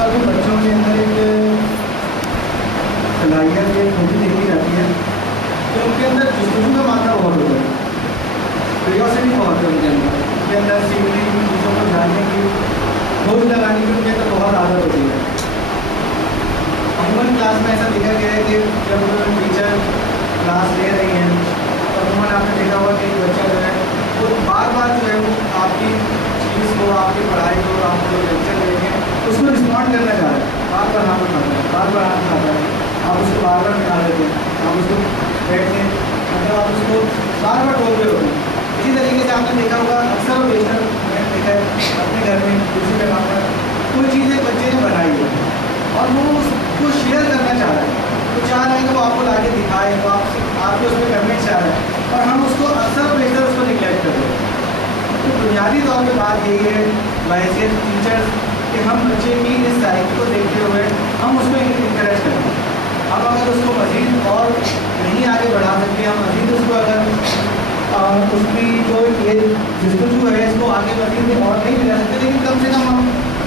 अभी बच्चों के अंदर एक सलाहियत एक खूबी देखी जाती है कि उनके अंदर जुस्तजू का मात्रा बहुत होता है, क्यूरियोसिटी बहुत है उनके अंदर सीखने की, चीज़ों को जानने की, खोज लगाने की उनके अंदर बहुत आदत होती है। अमूमन क्लास में ऐसा देखा गया है कि जब टीचर क्लास ले रही हैं तो अमूमन आपने देखा होगा कि एक बच्चा जो है वो बार बार जो है वो आपकी चीज़ को, आपकी पढ़ाई को, आप जो लेक्चर ले रहे हैं उसको रिस्पॉन्ड करना चाह रहे हैं, बार बार हाथ उठाता है, बार बार हाथ उठाता है, आप उसको बार बार निकाल देते हैं, आप उसको बैठते हैं, मतलब आप उसको बार बार टोक रहे होते हैं। इसी तरीके से आपने देखा होगा, अक्सर बेशतर मैंने देखा है अपने घर में किसी जगह पर कोई चीज़ एक बच्चे ने बनाई है और वो उसको शेयर करना चाह रहा है, वो चाह रहा है कि वो आपको लाके दिखाए, वो आपके उस पर कमेंट चाह रहा है, और हम उसको अक्सर बेशतर उसको निगलेक्ट कर रहे हैं। तो बुनियादी तौर पे बात यही है बहैसियत टीचर्स कि हम बच्चे की इस साइकिल को देखते हुए हम उसको इंकरेज करें। हम अगर उसको मज़ीद और नहीं आगे बढ़ा सकते, हम मज़ीद उसको अगर उसकी जो ये जस्तजू है इसको आगे मज़ीद और नहीं मिला सकते, लेकिन कम से कम हम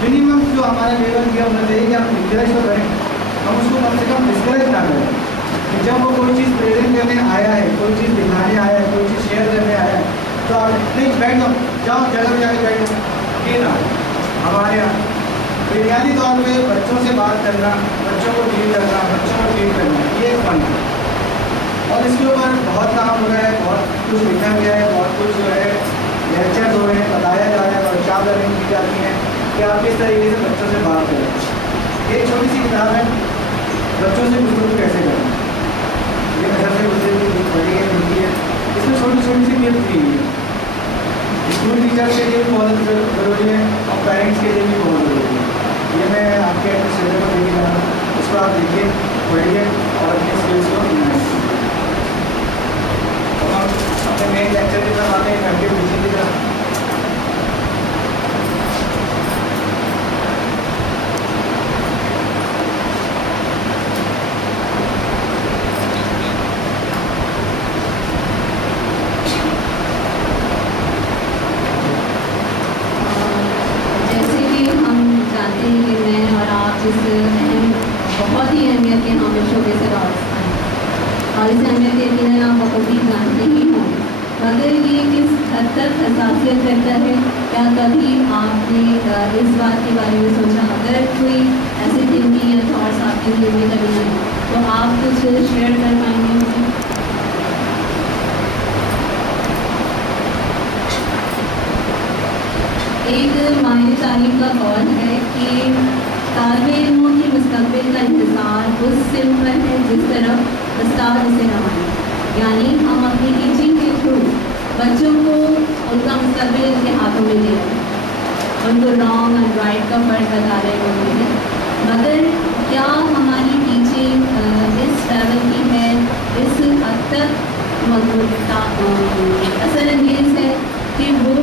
मिनिमम जो हमारा लेवल किया होना चाहिए कि हम इंकरेज तो करें, हम उसको कम से कम डिस्करेज ना करें। कि जब वो कोई चीज़ प्रेजेंट करने आया है, कोई चीज़ दिखाने आया है, कोई चीज़ शेयर करने आया है, तो आप नहीं बैठ जाओ जगह पे जाके बैठो, ये ना हमारे यहाँ बुनियादी तौर पे बच्चों से बात करना, बच्चों को डील करना, बच्चों को ट्रीट करना, ये एक फन है और इसके ऊपर बहुत काम हो रहा है, बहुत कुछ लिखा गया है, बहुत कुछ जो है लेक्चर हो रहे हैं, बताया जा रहा है, वर्कशॉप लर्निंग की जाती है कि आप किस तरीके से बच्चों से बात करें। एक छोटी सी किताब है बच्चों से गुफ्तगू कैसे करें, ये नजर से गुजरी पढ़ी है, मिलती है, इसमें छोटी छोटी सी टिप्स दी हुई है। स्कूल टीचर के लिए भी बहुत ज़रूरी है और पेरेंट्स के लिए भी बहुत ज़रूरी है। ये मैं आपके शेयर को लेके जा रहा हूँ, उसको आप देखिए, पढ़िए और अपने स्किल्स को इन्हांस कीजिए। और हम अपने मेन लेक्चर की तरफ आते हैं, इफेक्टिव टीचिंग की तरफ। बहुत ही अहमियत के हामिल शोबे से राजस्थान और इस अहमियत यकीनन आप बहुत ही जानते ही होंगे, मगर ये किस हद तक हसासियत करता है, क्या कभी आपने इस बात के बारे में सोचा, अगर कोई ऐसे थिंकिंग या थॉट्स आपके दिल में कभी नहीं तो आप कुछ शेयर कर पाएंगे मुझे? एक माहिर तालीम का कौल है कि तालिबे इल्मों की मुस्तक़बिल का इंतज़ार उस सिल्म पर है जिस तरफ उस्ताद उसे रवाना, यानी हम अपनी टीचिंग के थ्रू बच्चों को उनका मुस्तक़बिल उनके हाथों में दे रहे हैं, उनको रॉन्ग एंड राइट का फ़र्क बता रहे होते हैं, मगर क्या हमारी टीचिंग इस लेवल की है, इस हद तक असरअंगेज़ है कि वो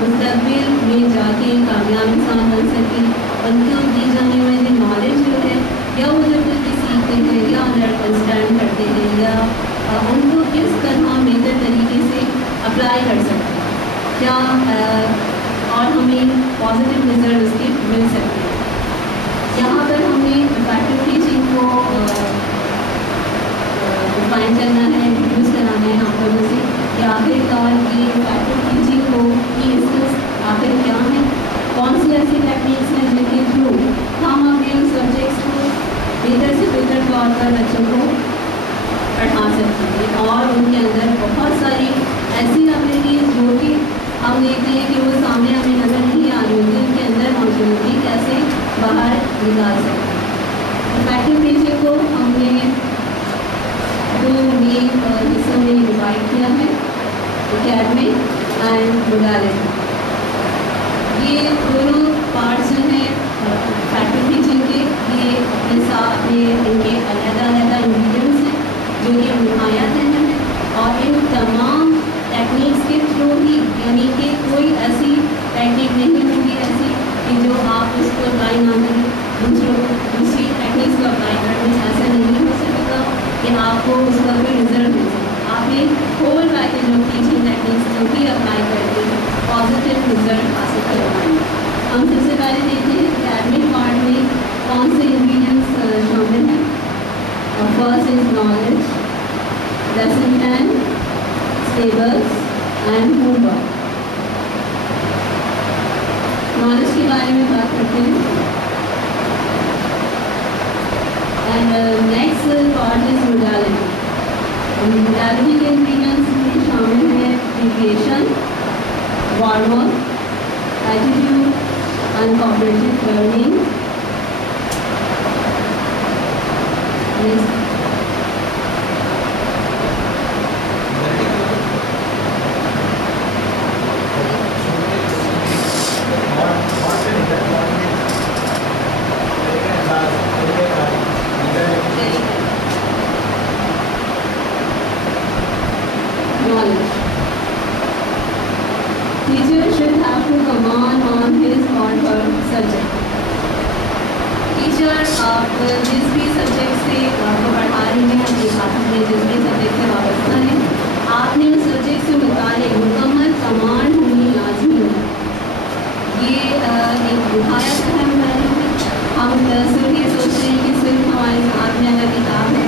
मुस्तक़बिल में जाके कामयाब इंसान बन सके, उनको दी जाने वाली नॉलेज जो है या वो जब कुछ भी सीखते हैं या अंडरस्टैंड करते हैं या उनको किस तरह बेहतर तरीके से अप्लाई कर सकते हैं, क्या और हमें पॉजिटिव रिजल्ट उसके मिल सकते हैं। यहाँ पर हमें इफेक्टिव टीचिंग को डिफाइन करना है, इंट्रोड्यूस कराना है आप लोगों से कि आखिरकार ये इफेक्टिव टीचिंग को की स्किल्स आखिर क्या है, कौन सी ऐसी टेक्निक्स हैं जिनके थ्रू हम अपने उन सब्जेक्ट्स को बेहतर से बेहतर तौर पर बच्चों को पढ़ा सकते हैं और उनके अंदर बहुत सारी ऐसी एबिलिटीज़ जो कि हम देखते हैं कि वो सामने हमें नज़र नहीं आ रही होती, उनके अंदर मौजूद होती, कैसे बाहर निकाल सकते हैं। इफेक्टिव टीचिंग को हमने 2 मेन हिस्सों में डिवाइड किया है, एकेडमिक एंड मोडालिटी। ये दोनों पार्ट्स जो हैं इफेक्टिव टीचिंग के, ये अपने साथ में इनके अलग-अलग इंग्रेडिएंट्स हैं जो कि मुहैया हैं और इन तमाम टेक्निक्स के थ्रू ही, यानी कि कोई ऐसी टेक्निक नहीं होगी ऐसी कि जो आप उसको अप्लाई ना करें, दूसरी टेक्निक्स को अप्लाई करने से ऐसा नहीं हो सकेगा कि आपको उसका कोई रिजल्ट मिल सके। आप एक whole package of teaching techniques जो भी अप्लाई करके पॉजिटिव रिजल्ट हासिल कर पाएंगे। हम सबसे पहले देखते हैं एकेडमिक पार्ट में First is knowledge, lesson plan, tables and homework. Knowledge के बारे में बात करते हैं. And next part is modality. Modality के इंग्रीडियंट्स में शामिल है recreation, warm work, attitude, uncooperative learning. Knowledge. Teacher should have to command on his or her subject. Teacher आप जिस भी सब्जेक्ट से आपको पढ़ा रही हैं, अपने छात्र ने जिस भी सब्जेक्ट से वाबस्ता है, आपने उस सब्जेक्ट से मुकम्मल कमांड होनी लाजमी है. ये एक बुढ़ाया सा है हमारे में. हम सिर्फ ये सोचते हैं कि सिर्फ हमारे साथ में अगर किताब है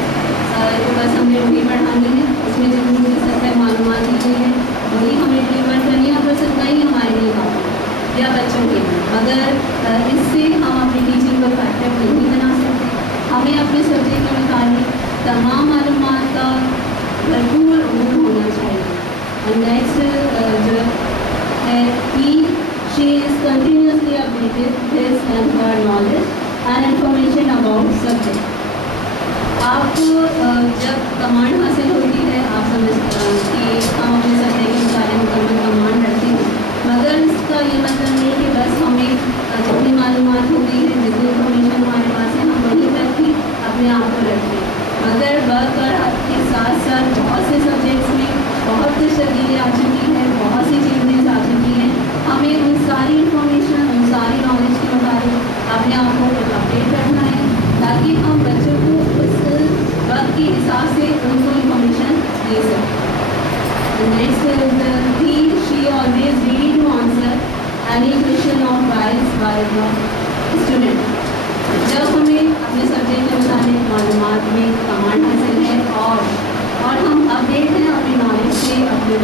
तो बस हमें वही पढ़ानी है, उसमें जो मुझे सत्य मालूमात दी गई है वही हमें इम्प्लीमेंट करनी है. अगर सत्ता ही हमारे लिए काफ़ी या बच्चों के लिए, मगर इससे हम अपनी टीचिंग को परफेक्ट नहीं बना सकते. हमें अपने सब्जेक्ट के मुताबिक तमाम मालूमात का भरपूर अमूल होना चाहिए. और नेक्स्ट जो है कि she is continuously updated his and her knowledge and information about subject. आपको जब कमांड हासिल होती है, आप समझते कि हम अपने सब्जेक्ट के बारे में मुकम्मल कमांड रखते हैं, मगर इसका ये मतलब नहीं कि बस हमें जितनी मालूमात होती है, जितनी इन्फॉर्मेशन हमारे पास है, हम वहीं तक ही अपने आप को रखें. मगर वर्क के साथ साथ बहुत से सब्जेक्ट्स में बहुत सी तब्दीली आ चुकी है, बहुत सी चीज़ें आ चुकी हैं. हमें उन सारी इन्फॉर्मेशन, उन सारी नॉलेज के मुताबिक अपने आप को अपडेट रखना है, ताकि हम बच्चों को उस वक्त के हिसाब से उनको इन्फॉर्मेशन दे सकें. Next he she always ready to answer any question or advice by the student. जब हमें अपने सब्जेक्ट के मुताबिक मालूमात में कमांड हासिल है और हम अपडेट हैं अपनी नॉलेज से, अपने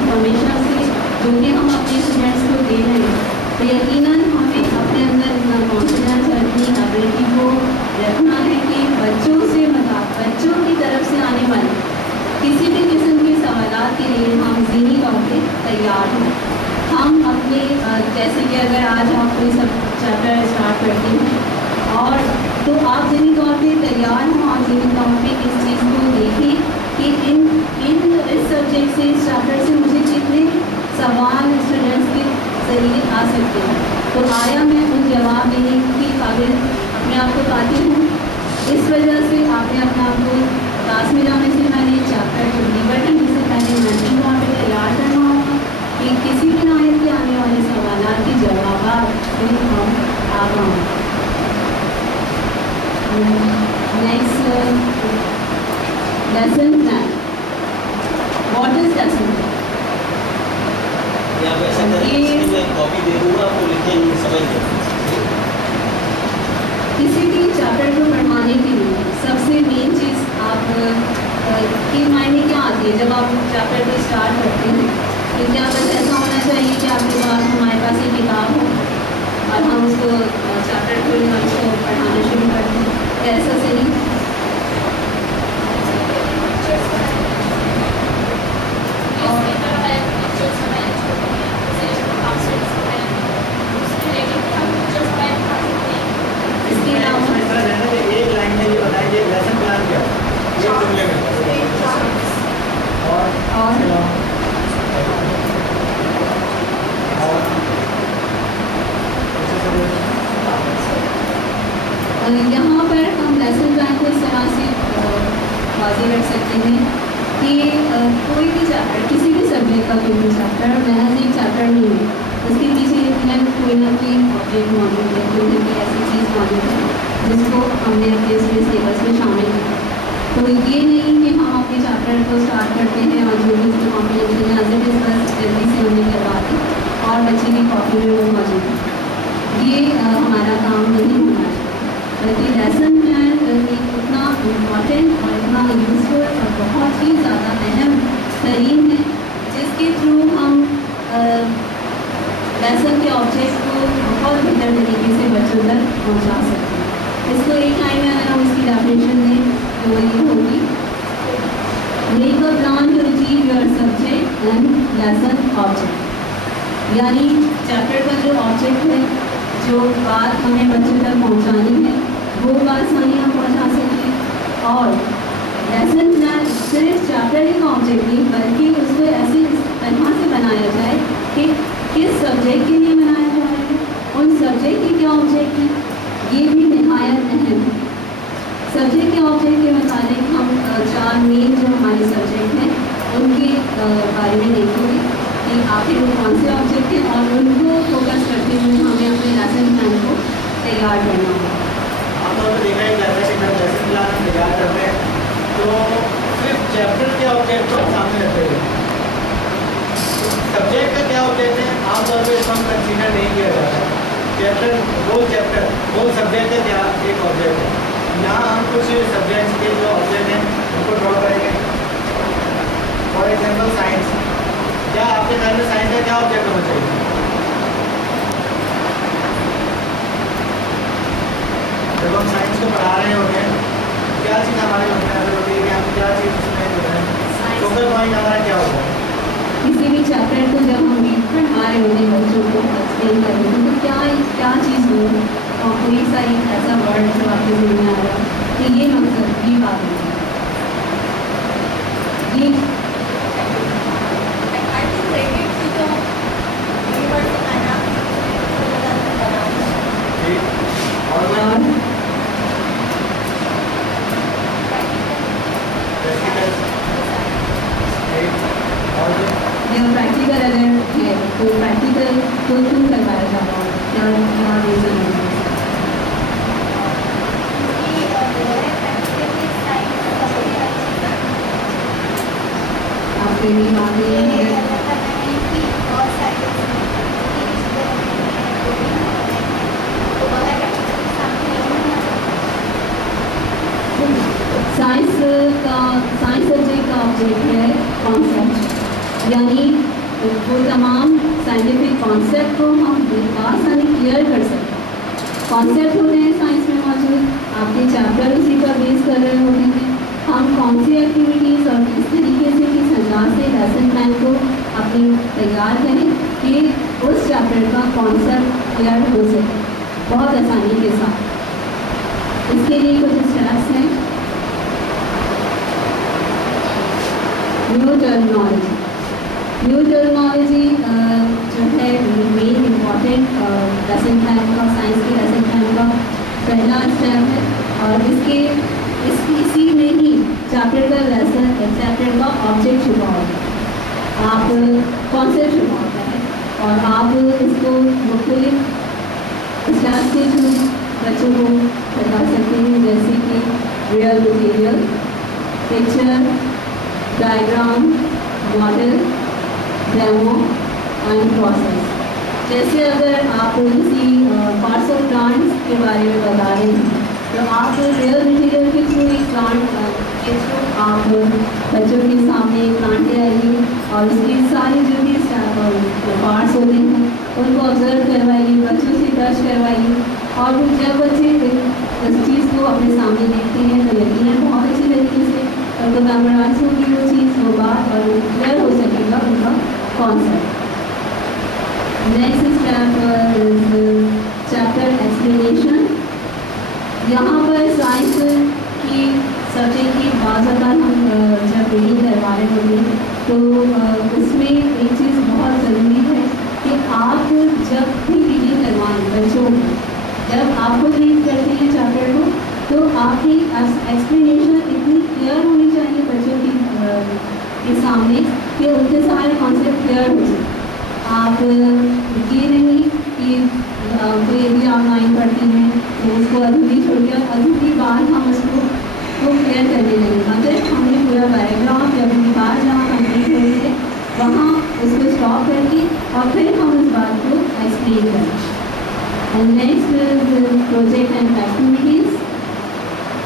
इंफॉर्मेशन से, जो कि हम अपने स्टूडेंट्स को दे रहे हैं, तो यकीनन हमें अपने अंदर इतना कॉन्फिडेंस, अपनी एबिलिटी को रखना है कि बच्चों की तरफ से आने वाले किसी भी किस्म के सवालात के लिए हम ज़हनी तौर पर तैयार हों. हम अपने जैसे कि अगर आज आप कोई सब चैप्टर स्टार्ट करते हैं और तो आप ज़हनी तौर पे तैयार हों, आप ज़हनी तौर पे इस चीज़ को देखें कि इस सब्जेक्ट से, इस चैप्टर से मुझे कितने सवाल स्टूडेंट्स के ज़रिए आ सकते हैं. तो आया मैं उन जवाब देने के काबिल अपने आप को पाती हूँ. इस वजह से आपने अपने आप को क्लास में जाने से पहले, चैप्टर को डिलीवर करने से पहले मेंटली तौर पर तैयार करना होगा कि किसी भी नायत के आने वाले सवाल के जवाब हम आ पाएँ. Next lesson plan. What is lesson plan? Copy दे दूँगा आपको, लिखने समझ किसी भी चैप्टर को पढ़ाने के लिए सबसे मेन चीज़ आप के मायने क्या आती है जब आप चैप्टर को स्टार्ट करते हैं? कि क्या बस ऐसा होना चाहिए कि आपके पास हमारे पास एक किताब हो और हम उसको चैप्टर खोलें और उसको पढ़ाना शुरू करते हैं? ऐसा सही? इसके अलावा एक लाइन में ये बताइए लेसन प्लान क्या है? ये जुमले में यहाँ पर हम लेसन प्लान को इस तरह से वाज़ेह रख सकते हैं कि कोई भी चैप्टर, किसी भी सब्जेक्ट का कोई भी चैप्टर महज एक चैप्टर नहीं है, उसके पीछे कोई ना कोई ऑब्जेक्ट मौजूद है, कोई ना कोई ऐसी चीज़ मौजूद है जिसको हमने अपने सिलेबस में शामिल किया. तो ये नहीं कि हम अपने चैप्टर को स्टार्ट करते हैं और जो भी उसमें कॉम्प्लीमेंटेशन है एज इट बस जल्दी से हमने करवा दी और बच्चे की कॉपी में वो मौजूद है. ये हमारा काम नहीं होना चाहिए, बल्कि लेसन प्लान एक उतना इम्पॉर्टेंट और इतना यूजफुल और बहुत ही ज़्यादा अहम तरीन है, जिसके थ्रू हम लेसन के ऑब्जेक्ट को बहुत बेहतर तरीके से बच्चों तक पहुँचा सकते हैं। इसको एक लाइन में अगर हम इसकी डेफिनेशन दें तो ये होगी, make a plan to achieve your subject and lesson object. यानी चैप्टर का जो ऑब्जेक्ट है, जो बात हमें बच्चों तक पहुँचानी है, वो बात आसानी हम पहुँचा सकें। और लेसन प्लान सिर्फ चैप्टर का ऑब्जेक्ट नहीं, बल्कि उसको ऐसी तरह से बनाया जाए कि किस सब्जेक्ट के लिए बनाया जा रहा है, उन सब्जेक्ट के क्या ऑब्जेक्ट हैं, ये भी निहायत अहम है। सब्जेक्ट के ऑब्जेक्ट के मुताबिक हम 4 मेन जो हमारे सब्जेक्ट हैं उनके बारे में देखेंगे कि आखिर वो कौन से ऑब्जेक्ट हैं और उनको फोकस करते हुए हमें अपने लेसन प्लान को तैयार करना होगा। आमतौर पर देखा जाता है कि जब लेसन प्लान तैयार करते हैं तो सिर्फ चैप्टर के ऑब्जेक्ट को सामने रखते हैं। सब्जेक्ट का क्या ऑब्जेक्ट है आमतौर पर इसको हम कंसीडर नहीं किया जाता है। चैप्टर वो सब्जेक्ट का क्या एक ऑब्जेक्ट है। यहाँ हम कुछ सब्जेक्ट्स के जो ऑब्जेक्ट हैं उनको ड्रॉ करेंगे। फॉर एग्जाम्पल साइंस, क्या आपके ख्याल में साइंस का क्या ऑब्जेक्ट होना चाहिए? जब हम साइंस को पढ़ा रहे होते हैं क्या चीज़ हमारे मन में नजर होती है कि हम क्या चीज़ उसमें जो है फोकस पॉइंट हमारा क्या होगा? किसी भी चैप्टर को जब हम पढ़ा रहे होते हैं बच्चों को एक्सप्लेन कर रहे होते तो क्या चीज़ हो, और कोई सा एक ऐसा वर्ड जो आपके ज़हन में आ रहा है कि ये मकसद ये बात है, ये प्रैक्टिकल अगर है तो प्रैक्टिकल तो क्यों करवाया जा रहा है, क्या रीज़न है? आपके भी बात ये है साइंस सब्जेक्ट का ऑब्जेक्ट है कॉन्सेप्ट, यानी वो तमाम साइंटिफिक कॉन्सेप्ट को हम आसानी क्लियर कर सकते हैं। कॉन्सेप्ट होते हैं साइंस में मौजूद, आपके चैप्टर उसी पर बेस कर रहे होते हैं। हम कौन सी एक्टिविटीज़ और किस तरीके से किस अंदाज से लेसन प्लान को अपनी तैयार करें कि उस चैप्टर का कॉन्सेप्ट क्लियर हो सके बहुत आसानी के साथ। इसके लिए कुछ स्टेप्स हैं। न्यू टर्मिनोलॉजी जो है मेन इम्पॉर्टेंट लेसन प्लान का, साइंस के लेसन प्लान का पहला स्टेप है और इसी में ही चैप्टर का ऑब्जेक्ट छुपा होता है, आप कॉन्सेप्ट छुपा होता है और आप इसको मुख्तलिफ स्टेप्स के थ्रू बच्चों को बता सकते हैं, जैसे कि real material, picture, diagram, model, demo and process. जैसे अगर आप किसी पार्ट्स ऑफ प्लांट्स के बारे में बता रहे हैं तो आप रियल मटीरियल के थ्रू एक प्लांट के थ्रू आप बच्चों के सामने प्लांट ले आइए और उसके सारे जो भी पार्ट्स होते हैं उनको ऑब्जर्व करवाइए, बच्चों से टच करवाइए और फिर जब बच्चे इस चीज़ को अपने सामने देखते हैं तो यकीनन बहुत अच्छी तरीके से उनको मेमोराइज होगी वो चीज़, वो बात और क्लियर हो सकेगा उनका concept. Next step is chapter explanation. यहाँ पर साइंस की सब्जेक्ट की बात अगर हम जब रीडिंग करवा रहे होंगे तो उसमें एक चीज़ बहुत ज़रूरी है कि आप जब भी रीडिंग करवाएं बच्चों को, जब आप खुद रीड करते हैं चैप्टर को तो आपकी एक्सप्लेनेशन इतनी क्लियर होनी चाहिए बच्चों के सामने कि उनके सारे कॉन्सेप्ट क्लियर हो जाए। आप ये नहीं कि कोई भी आप लाइन पढ़ती हैं तो उसको अधूरी छोड़कर अधूरी बात हम उसको क्लियर करने लगे, मतलब हमने पूरा पैराग्राफ या अपनी बात जहाँ कंप्लीट हुई है वहाँ उसको स्टॉप करके और फिर हम उस बात को एक्सप्लेन करें। And next project and activities.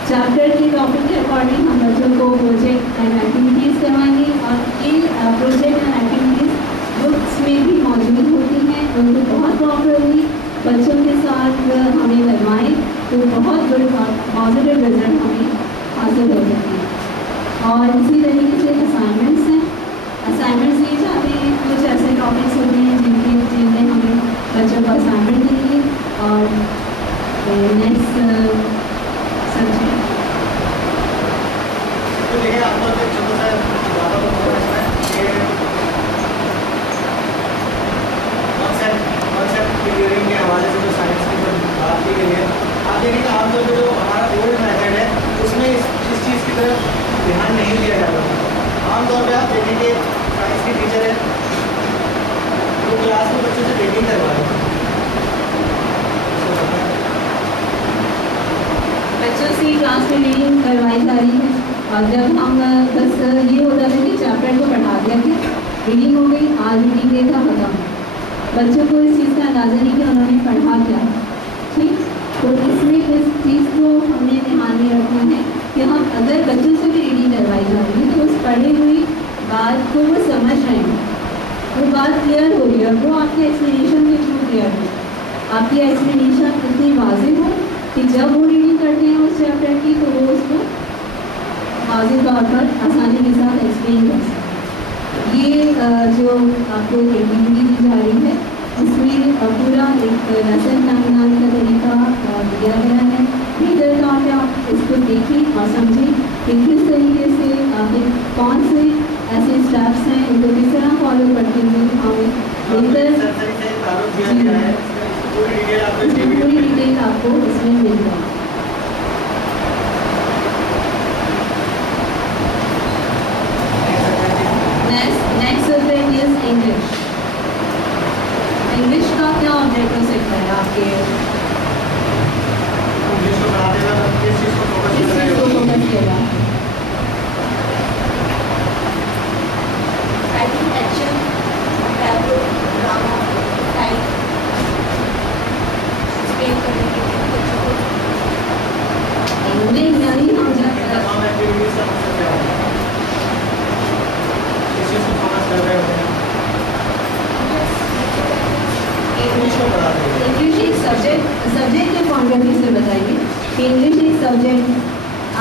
Chapter के टॉपिक के अकॉर्डिंग हम बच्चों को प्रोजेक्ट एंड एक्टिविटीज़ करवाएंगे और ये प्रोजेक्ट एंड एक्टिविटीज़ बुक्स में भी मौजूद होती हैं। उनको बहुत प्रॉपरली बच्चों के साथ हमें करवाएं तो बहुत गुड पॉजिटिव रिजल्ट हमें हासिल हो सकते हैं। और इसी तरीके से असाइनमेंट्स हैं। असाइनमेंट्स दिए जाते हैं, कुछ ऐसे टॉपिक्स होते हैं जिनमें हमें बच्चों को असाइनमेंट देंगे और नेक्स्ट सब्जेक्ट तो देखिए आपको एक छोटा सा ज़्यादा होगा इसमें कॉन्सेप्ट क्लियरिंग के हवाले से जो साइंस की जो बात की गई है, आप देखेंगे आमतौर पर जो हमारा ओल्ड मेथड है उसमें इस चीज़ की तरफ ध्यान नहीं दिया जाता। आमतौर पर आप देखेंगे साइंस के टीचर है तो क्लास में बच्चों से रीडिंग करवा रहे हैं, बच्चों से क्लास में रीडिंग करवाई जा रही है। और जब हम बस ये होता है कि चैप्टर को पढ़ा दिया कि रीडिंग हो गई, आज रीडिंग डे था खत्म, बच्चों को इस चीज़ का अंदाज़ा नहीं कि उन्होंने पढ़ा क्या। ठीक, तो इसमें इस चीज़ को हमने ध्यान में रखना है कि हम अगर बच्चों से भी रीडिंग करवाई जा रही है तो उस पढ़ी हुई बात को वो समझ रहे हैं, वो बात क्लियर हो रही है, वो आपके एक्सप्लेनेशन के थ्रू क्लियर हो, आपकी एक्सप्लेनेशन इतनी वाज़ेह हो कि जब वो रीडिंग करते हैं उस चैप्टर की तो वो उसको वाज़ेह तौर पर आसानी के साथ एक्सप्लेन कर सकते हैं। ये जो आपको एक्टिविटी दी जा रही है इसमें पूरा एक लेसन प्लान बनाने का तरीका दिया गया है। बेहतर तौर पर आप इसको देखें और समझें कि किस तरीके से आखिर कौन से ऐसे स्टेप्स हैं इनको किस तरह फॉलो करते हुए हमें बेहतर पूरी डिटेल आपको इसमें मिल जाए। Next subject is English. English का क्या ऑब्जेक्ट हो सकता है आपके? इंग्लिश को पढ़ाते वक्त किस चीज़ को फोकस किस चीज़ को फोकस किया जाए? Writing, action, vocabulary, grammar, type explain करने के लिए बच्चों को इंग्लिश यानी हम जब तमाम एक्टिविटीज़ का मकसद क्या होता है, किस चीज़ को फोकस कर रहे होते हैं, इंग्लिश को पढ़ाते हैं। इंग्लिश एक सब्जेक्ट के पॉइंट ऑफ व्यू से बताइए कि इंग्लिश एक सब्जेक्ट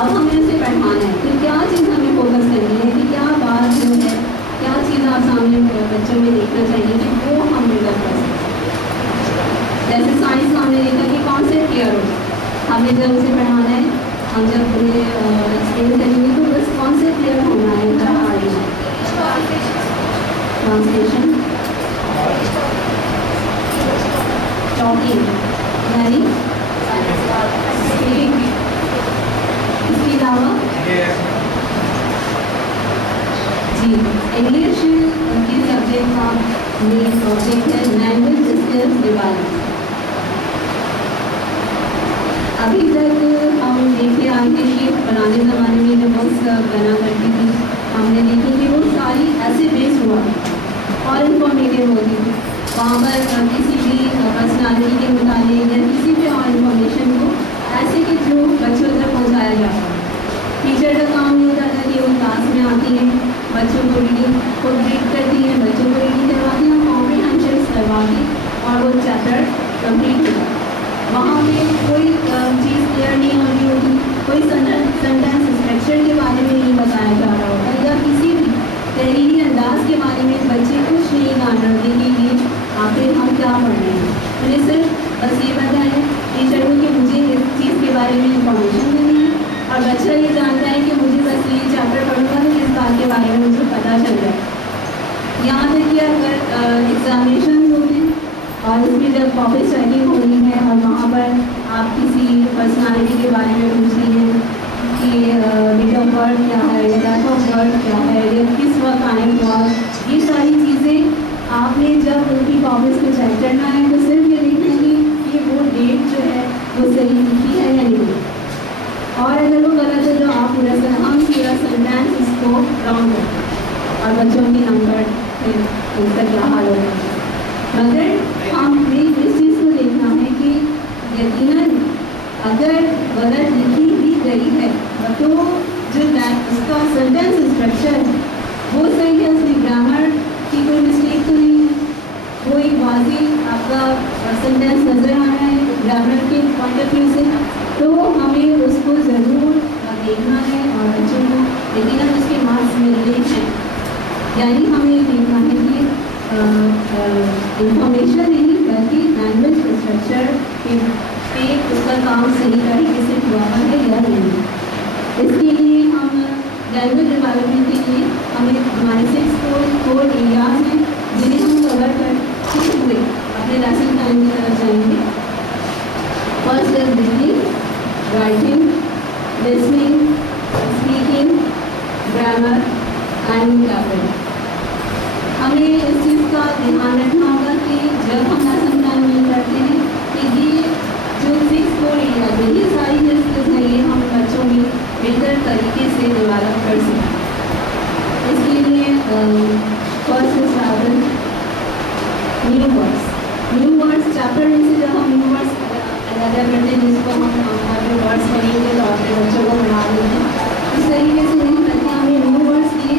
अब हमें उसे पढ़ाना है तो क्या चीज़ हमें फोकस करनी है कि क्या बात जो है, क्या चीज़ आप सामने बच्चों में देखना चाहिए कि वो हम डेवलप कर सकते। जैसे साइंस हमने देखा कि कॉन्सेप्ट क्लियर हो, हमें जब उसे पढ़ाना है, हम जब उन्हें एक्सप्लेन करेंगे तो बस कॉन्सेप्ट क्लियर होना है, हर आगे ट्रांसलेशन, टॉकिंग यानी स्पीकिंग, इसके अलावा जी इंग्लिश की सब्जेक्ट का मेन सब्जेक्ट है लैंग्वेज स्किल्स डेवलपमेंट। अभी तक हम देखते आए हैं कि पुराने ज़माने में जो बुक्स बना करती थी हमने देखी कि वो सारी ऐसे बेस हुआ और इन्फॉर्मेटिव होती थी। वहाँ पर किसी भी पर्सनालिटी के मुताबिक या किसी भी और इन्फॉर्मेशन को ऐसे के थ्रू बच्चों तक पहुँचाया जाता है। टीचर का काम ये होता था कि वो क्लास में आती हैं, बच्चों को रीडिंग को रीड करती हैं, बच्चों को रीडिंग करवाती हैं, कॉम्प्रिहेंशन करवाती और वो चैप्टर कंप्लीट होता है। वहाँ में कोई चीज़ क्लियर नहीं हो रही होगी, कोई सेंटेंस स्ट्रक्चर के बारे में नहीं बताया जा रहा होता या किसी भी तहरीरी अंदाज के बारे में बच्चे कुछ नहीं जान रहे कि ये आखिर हम क्या पढ़ रहे हैं। उन्हें सिर्फ बस ये पता है टीचर को कि मुझे इस चीज़ के बारे में इंफॉर्मेशन देनी है और बच्चा ये जानता है कि मुझे बस ये चैप्टर पढ़ूंगा तो इस बात के बारे में मुझे पता चल जाए। यहाँ तक कि अगर एग्जामिनेशन होते हैं और उसमें जब कॉपी चेकिंग हो रही है और वहाँ पर आप किसी पर्सनालिटी के बारे में पूछ रही हैं कि डेट ऑफ बर्थ क्या है या डेट ऑफ बर्थ क्या है या किस वक्त आए हुआ, ये सारी चीज़ें आपने जब उनकी कॉपीज़ को चेक करना है तो सिर्फ ये देखना कि वो डेट जो है वो सही लिखी है या नहीं, और अगर वो गलत है तो आप पूरा सेंटेंस इसको राउंड करें और बच्चों की नंबर फिर उनका क्या हाल होगा। मगर हमें इस चीज़ को देखना है कि यकीनन अगर गलत लिखी भी गई है तो जो उसका सेंटेंस स्ट्रक्चर है वो सही है, उसमें ग्रामर की कोई मिस्टेक तो नहीं है, वो एक वाज़ेह आपका सेंटेंस नज़र आ रहा है ग्रामर के पॉइंट ऑफ व्यू से, तो हमें उसको ज़रूर देखना है और बच्चों को, लेकिन हम उसके मार्क्स मिल रहे हैं, यानी हमें देखना है कि इंफॉर्मेशन नहीं बल्कि लैंग्वेज स्ट्रक्चर पे उसका काम सही तरीके से हुआ है या नहीं। इसके लिए हम लैंग्वेज डेवलपमेंट के लिए हमें हमारे 6 कोर एरियाज हैं जिन्हें हम कवर करते हुए अपने लेसन टाइम की तरफ जाएंगे। First is reading, writing, listening, speaking, grammar and vocabulary. हमें इस चीज़ का ध्यान रखना होगा कि जब हम लेसन प्लान करते हैं कि ये जो 6 कोर एरियाज है ये सारी जो स्किल्स हैं ये हम बच्चों में बेहतर तरीके से डेवलप कर सकें। इसके लिए first is new words chapter में से जब हम न्यू वर्ड्स अलग करते हैं जिसको हम हमारे वर्ड्स पढ़ेंगे तो अपने बच्चों को पढ़ा देते हैं, इस तरीके से नहीं करते, हमें न्यू वर्ड्स दिए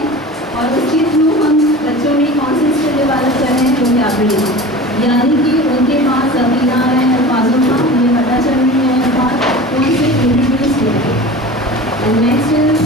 और उसके थ्रू हम बच्चों में कौन से स्किल डेवलप कर रहे हैं वोकैबुलरी, यानी कि उनके पास अभी ना रहे अल्फाजों का उन्हें पता चल रही है अल्फाज उनसे इंट्रोड्यूस हो रहे हैं। एंड नेक्स्ट इज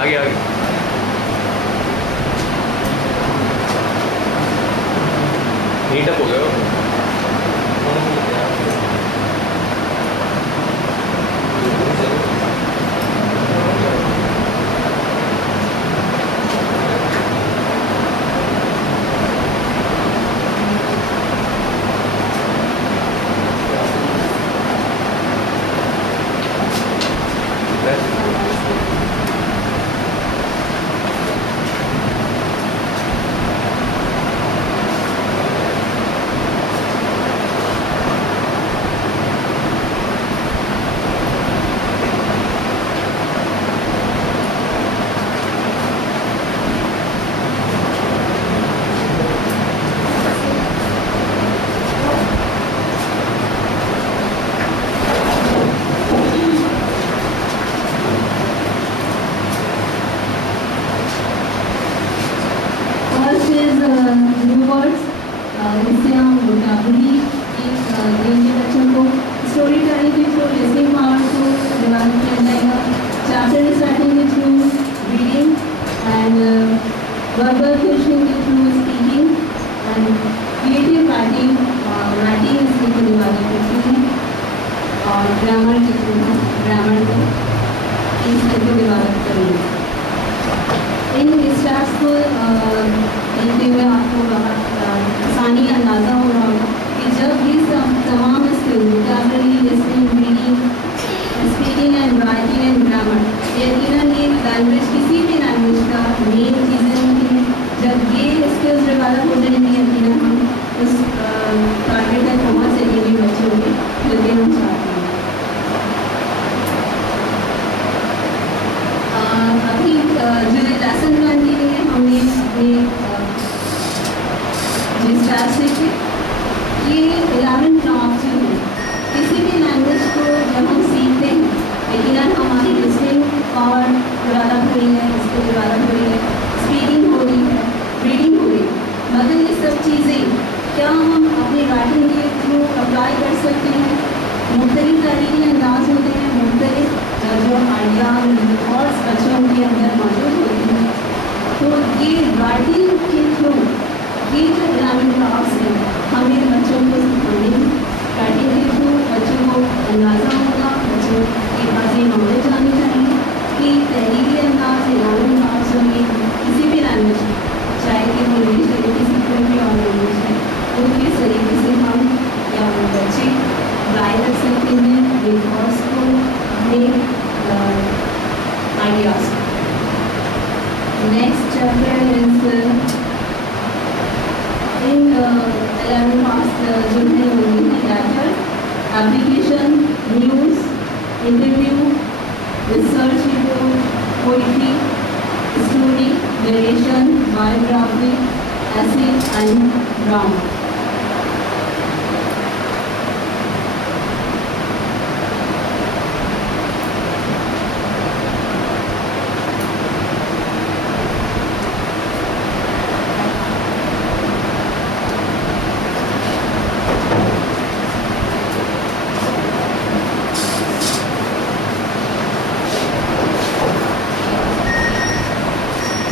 आगे नीटअप हो गए हो। इससे हम वोकैबुलरी देंगे बच्चों को, स्टोरी टेलिंग के थ्रू लिसनिंग पावर को डेवलप किया जाएगा, चैप्टर स्टार्टिंग के through reading and verbal questioning के through speaking and creative writing इसके को डेवलप करती है और ग्रामर के थ्रू ग्रामर को इसको डेवलप करेंगे। इन स्टेप्स को देखते हुए आपको बहुत आसानी अंदाज़ा हो रहा होगा कि जब ये तमाम skill vocabulary, listening, reading, speaking and writing and grammar यकीनन ये लैंग्वेज किसी भी लैंग्वेज का मेन चीज़ें होती हैं, जब ये स्किल्स डेवलप हो जाएंगे यकीनन हम उस टारगेट तक पहुँच सकेंगे बच्चों के जो कि हम चाहते हैं। अभी जो लेसन प्लान के लिए हमने अपने जिस टाइप से कि ये 11 ब्लॉक्स जो हैं किसी भी लैंग्वेज को जब हम सीखते हैं लेकिन हमारी लिसनिंग पावर डेवलप हुई है, इसको डेवलप हुई है, स्पीकिंग हो रही है, रीडिंग हो रही है, मगर ये सब चीज़ें क्या हम अपनी राइटिंग के थ्रू अप्लाई कर सकते हैं? मुख्तलिफ तरीके अंदाज होते हैं, मुख्तलिफ जो आइडिया और बच्चों के अंदर मौजूद होते हैं, तो ये राइटिंग के थ्रू ये जो 11 ब्लॉक्स हैं हमें बच्चों को सिखाने, राइटिंग के थ्रू बच्चों को अंदाज़ा होगा, बच्चों की thoughts to make ideas. Next chapter is in 11 parts जो है वो है letter, application, news, interview, research report, poetry, story, narration, biography, essay and drama.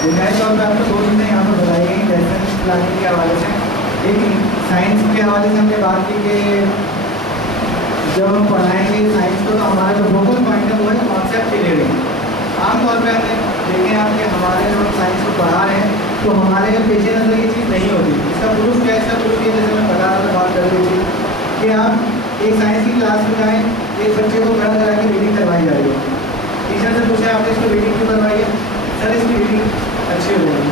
बुनियादी तौर पर आपको दो चीज़ें यहाँ पर बताई गई लेसन प्लानिंग के हवाले से। एक साइंस के हवाले से हमने बात की कि जब हम पढ़ाएंगे साइंस को तो हमारा जो फोकस पॉइंट है वो है कॉन्सेप्ट क्लियरिंग। आमतौर पर हमने देखे हैं कि हमारे जो साइंस को पढ़ा रहे हैं तो हमारे पेशे नज़र ये चीज़ नहीं होती। इसका प्रूफ क्या है? इसका प्रूफ ये जैसे मैं बता रहा था बात कर रही थी कि आप एक साइंस की क्लास में जाएँ, एक बच्चे को खड़ा करा के रीडिंग करवाई जा रही है, टीचर से पूछा आपने इसको रीडिंग क्यों करवाई है? सर इसकी रीडिंग अच्छी हो जाएगी।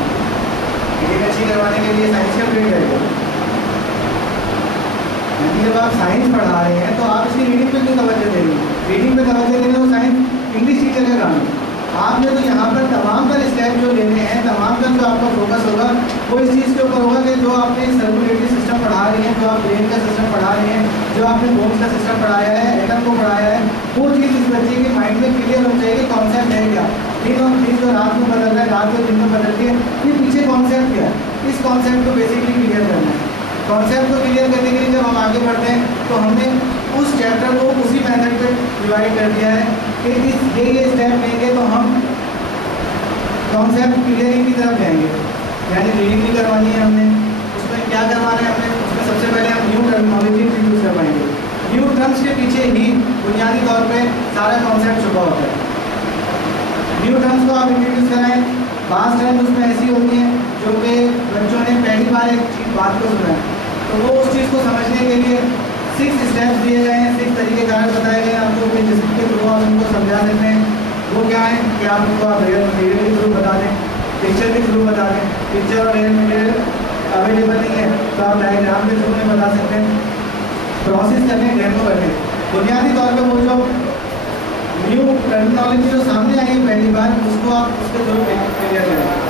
रीडिंग अच्छी करवाने के लिए साइंस का पीरियड करेगा। यानी जब आप साइंस पढ़ा रहे हैं तो आप इसकी रीडिंग पे क्यों तवज्जो देंगे? रीडिंग पे तवज्जो देंगे तो साइंस इंग्लिश टीचर का काम है। आपने तो यहाँ पर तमाम तर स्टेप जो लेने हैं, तमाम तर जो आपका फोकस होगा वो इस चीज़ के ऊपर होगा कि जो आपने सर्कुलेटरी सिस्टम पढ़ा रही हैं, जो आप ब्रेन का सिस्टम पढ़ा रही हैं, जो आपने बोन्स का सिस्टम पढ़ाया है, एटम को पढ़ाया है, वो चीज़ इस बच्चे के माइंड में क्लियर होनी चाहिए कि कॉन्सेप्ट है क्या। दिन और दिन जो रात में बदल रहा है, रात को दिन में बदल के ये पीछे कॉन्सेप्ट क्या है, इस कॉन्सेप्ट को बेसिकली क्लियर करना है। कॉन्सेप्ट को क्लियर करने के लिए जब हम आगे बढ़ते हैं तो हमने उस चैप्टर को उसी मेथड पे डिवाइड कर दिया है कि ये स्टेप लेंगे तो हम कॉन्सेप्ट क्लियरिंग की तरफ जाएंगे। यानी रीडिंग नहीं करवानी है हमने, उसमें क्या करवाना है हमने, उसमें सबसे पहले हम न्यू टर्मिनोलॉजी इंट्रोड्यूस करवाएंगे। न्यू टर्म्स के पीछे ही बुनियादी तौर पे सारा कॉन्सेप्ट छुपा होता है। न्यू टर्म्स को आप इंट्रोड्यूस कराएं। बात टर्म्स उसमें ऐसी होती हैं जो कि बच्चों ने पहली बार एक चीज़ बात को सुना है तो वो उस चीज़ को समझने के लिए 6 स्टेप्स दिए गए हैं, 6 तरीके कार बताए गए हैं आपको कि जिसके थ्रू आप उनको समझा सकते हैं। वो क्या है कि आप उनको आप रियल मटेरियल के थ्रू बता दें, पिक्चर के थ्रू बता दें। पिक्चर और रियल मटेरियल अवेलेबल नहीं है तो आप डायग्राम के थ्रू में बता सकते हैं। प्रोसेस करने डेमो करने बुनियादी तौर पर वो जो न्यू टर्मिनोलॉजी जो सामने आई है पहली बार उसको आप उसके थ्रू क्लियर करें।